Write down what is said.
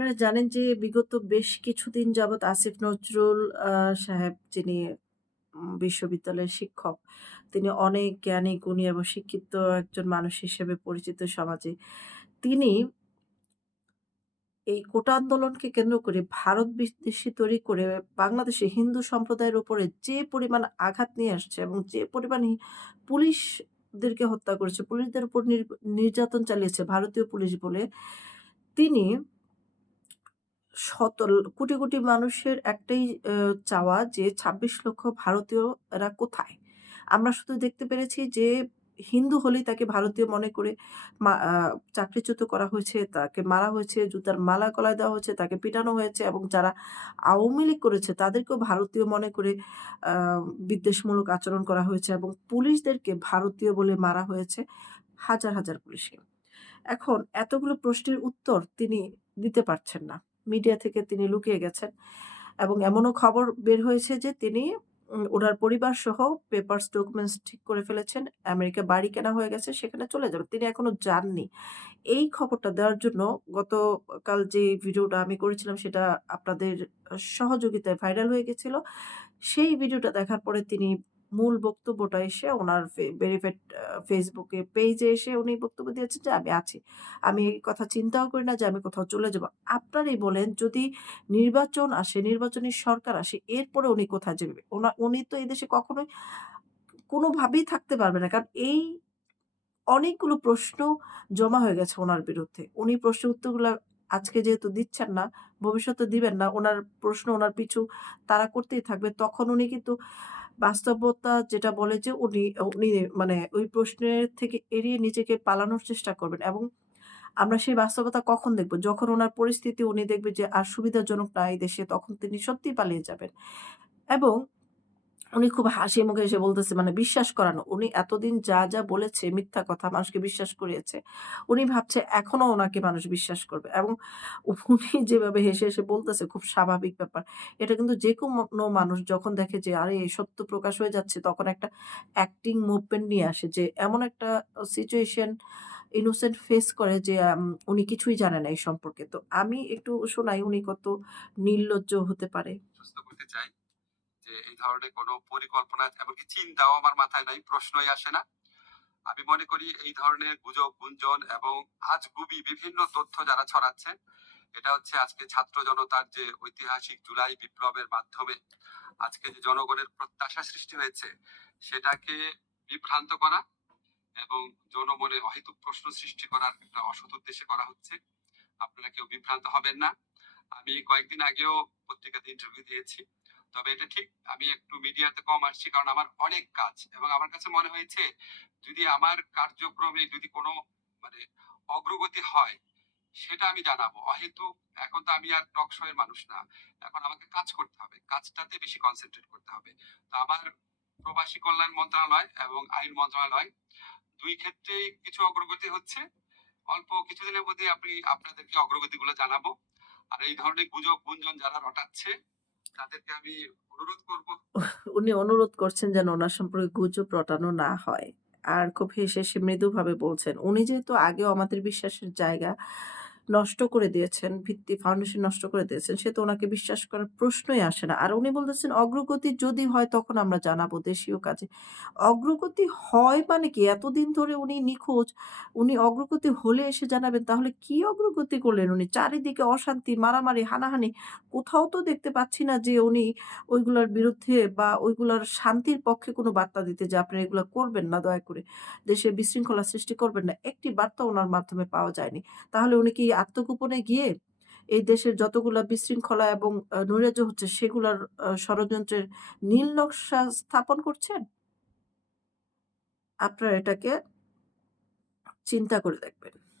আপনারা জানেন যে বিগত বেশ কিছুদিন যাবৎ আসিফ নজরুল সাহেব যিনি বিশ্ববিদ্যালয়ের শিক্ষক, তিনি অনেক জ্ঞানী, গুণী এবং শিক্ষিত একজন মানুষ হিসেবে পরিচিত সমাজে। তিনি এই কোটা আন্দোলনকে কেন্দ্র করে ভারত বিদ্বেষী তৈরি করে বাংলাদেশে হিন্দু সম্প্রদায়ের উপরে যে পরিমাণ আঘাত নিয়ে আসছে এবং যে পরিমাণ পুলিশদেরকে হত্যা করেছে, পুলিশদের উপর নির নির্যাতন চালিয়েছে ভারতীয় পুলিশ বলে, তিনি শত কোটি, কোটি মানুষের একটাই চাওয়া যে ২৬ লক্ষ ভারতীয় এরা কোথায়? আমরা শুধু দেখতে পেরেছি যে হিন্দু হলেই তাকে ভারতীয় মনে করে চাকরিচ্যুত করা হয়েছে, তাকে মারা হয়েছে, জুতার মালা গলায় দেওয়া হয়েছে, তাকে পিটানো হয়েছে এবং যারা আওয়ামী লীগ করেছে তাদেরকেও ভারতীয় মনে করে বিদ্বেষমূলক আচরণ করা হয়েছে এবং পুলিশদেরকে ভারতীয় বলে মারা হয়েছে হাজার, হাজার পুলিশকে। এখন এতগুলো প্রশ্নের উত্তর তিনি দিতে পারছেন না। মিডিয়া থেকে তিনি লুকিয়ে গেছেন এবং এমনও খবর বের হয়েছে যে তিনি ওনার উনার পরিবারসহ পেপারস ডকুমেন্টস ঠিক করে ফেলেছেন। আমেরিকা বাড়ি কেনা হয়ে গেছে, সেখানে চলে যাবে তিনি এখনও যাননি। এই খবরটা দেওয়ার জন্য গতকাল যে ভিডিওটা আমি করেছিলাম সেটা আপনাদের সহযোগিতায় ভাইরাল হয়ে গেছিল। সেই ভিডিওটা দেখার পরে তিনি মূল বক্তব্যটা এসে ওনার ভেরিফাইড ফেসবুকে পেজে এসে উনি বক্তব্য দিয়েছেন যে, "আমি আছি। আমি এই কথা চিন্তাও করি না যে আমি কোথাও চলে যাব।" আপনারই বলেন যদি নির্বাচন আসে, নির্বাচনী সরকার আসে, এরপরে উনি কোথায় যাবে? উনা উনি তো এই দেশে কখনোই কোনোভাবেই থাকতে পারবে না। কারণ এই অনেকগুলো প্রশ্ন জমা হয়ে গেছে ওনার বিরুদ্ধে। উনি প্রশ্নের উত্তরগুলো আজকে যেহেতু দিচ্ছেন না, ভবিষ্যতে দিবেন না। ওনার প্রশ্ন ওনার পিছু তাড়া করতেই থাকবে। তখন উনি কিন্তু বাস্তবতা যেটা বলে যে উনি উনি মানে ওই প্রশ্নের থেকে এড়িয়ে নিজেকে পালানোর চেষ্টা করবেন এবং আমরা সেই বাস্তবতা কখন দেখব? যখন ওনার পরিস্থিতি উনি দেখবে যে আর সুবিধাজনক না এই দেশে, তখন তিনি সত্যি পালিয়ে যাবেন। এবং উনি খুব হাসি মুখে এসে বলতেছে মানে বিশ্বাস করানো। উনি এতদিন যা, যা বলেছে মিথ্যা কথা মানুষকে বিশ্বাস করিয়েছে। উনি ভাবছে এখনও ওনাকে মানুষ বিশ্বাস করবে এবং উনি যেভাবে হেসে, হেসে বলতেছে খুব স্বাভাবিক ব্যাপার। এটা কিন্তু যে কোনো মানুষ যখন দেখে যে আরে সত্য প্রকাশ হয়ে যাচ্ছে তখন একটা অ্যাক্টিং মুভমেন্ট নিয়ে আসে যে এমন একটা সিচুয়েশন ইনোসেন্ট ফেস করে যে উনি কিছুই জানে না এই সম্পর্কে। তো আমি একটু শোনাই উনি কত নির্লজ্জ হতে পারে। করতে চাই যে এই ধরনের কোনো পরিকল্পনা এমনকি চিন্তাও আমার মাথায় নাই, প্রশ্নই আসে না। আমি মনে করি এই ধরনের গুজব, গুঞ্জন এবং আজগুবি বিভিন্ন তথ্য যারা ছড়াচ্ছে, এটা হচ্ছে আজকে ছাত্র জনতার যে ঐতিহাসিক জুলাই বিপ্লবের মাধ্যমে আজকে যে জনগণের প্রত্যাশা সৃষ্টি হয়েছে, সেটাকে বিভ্রান্ত করা এবং জনমনে অহেতুক প্রশ্ন সৃষ্টি করার একটা অসৎ উদ্দেশ্যে করা হচ্ছে। আপনারা কেউ বিভ্রান্ত হবেন না। আমি কয়েকদিন আগেও পত্রিকাতে ইন্টারভিউ দিয়েছি। তবে এটা ঠিক আমি একটু মিডিয়াতে কম আসছি কারণ আমার অনেক কাজ এবং আমার কাছে মনে হয়েছে যদি আমার কার্যক্রমে যদি কোনো মানে অগ্রগতি হয় সেটা আমি জানাব। অহেতুক এখন তো আমি আর টক শো এর মানুষ না। এখন আমাকে কাজ করতে হবে। কাজটাতে বেশি কনসেনট্রেট করতে হবে। তো আমার প্রবাসী কল্যাণ মন্ত্রণালয় এবং আইন মন্ত্রণালয় ২ ক্ষেত্রেই কিছু অগ্রগতি হচ্ছে। অল্প কিছুদিনের মধ্যেই আপনি আপনাদেরকে অগ্রগতিগুলো জানাব। আর এই ধরনের গুজব, গুঞ্জন যারা রটাচ্ছে তাদেরকে আমি অনুরোধ করব উনি অনুরোধ করছেন যেন ওনার সম্পর্কে গুজব রটানো না হয়। আর খুব হেসে, হেসে মৃদুভাবে বলছেন। উনি যেহেতু আগেও আমাদের বিশ্বাসের জায়গা নষ্ট করে দিয়েছেন, ভিত্তি ফাউন্ডেশন নষ্ট করে দিয়েছেন, সে তো ওনাকে বিশ্বাস করার প্রশ্নই আসে না। আর উনি বলতেছেন অগ্রগতি যদি হয় তখন আমরা জানাব দেশীয় কাজে। অগ্রগতি হয় মানে কি? এতদিন ধরে উনি নিখোঁজ। উনি অগ্রগতি হলে এসে জানাবেন। তাহলে কি অগ্রগতি করলেন উনি? চারিদিকে অশান্তি, মারামারি, হানাহানি। কোথাও তো দেখতে পাচ্ছি না যে উনি ওইগুলোর বিরুদ্ধে বা ওইগুলোর শান্তির পক্ষে কোনো বার্তা দিতে যে আপনারা এগুলো করবেন না দয়া করে। দেশে বিশৃঙ্খলা সৃষ্টি করবেন না। একটি বার্তা ওনার মাধ্যমে পাওয়া যায়নি। তাহলে উনি কি আত্মগোপনে গিয়ে এই দেশের যতগুলা বিশৃঙ্খলা এবং নৈরাজ্য হচ্ছে সেগুলার ষড়যন্ত্রের নীল নকশা স্থাপন করছেন? আপনারা এটাকে চিন্তা করে দেখবেন।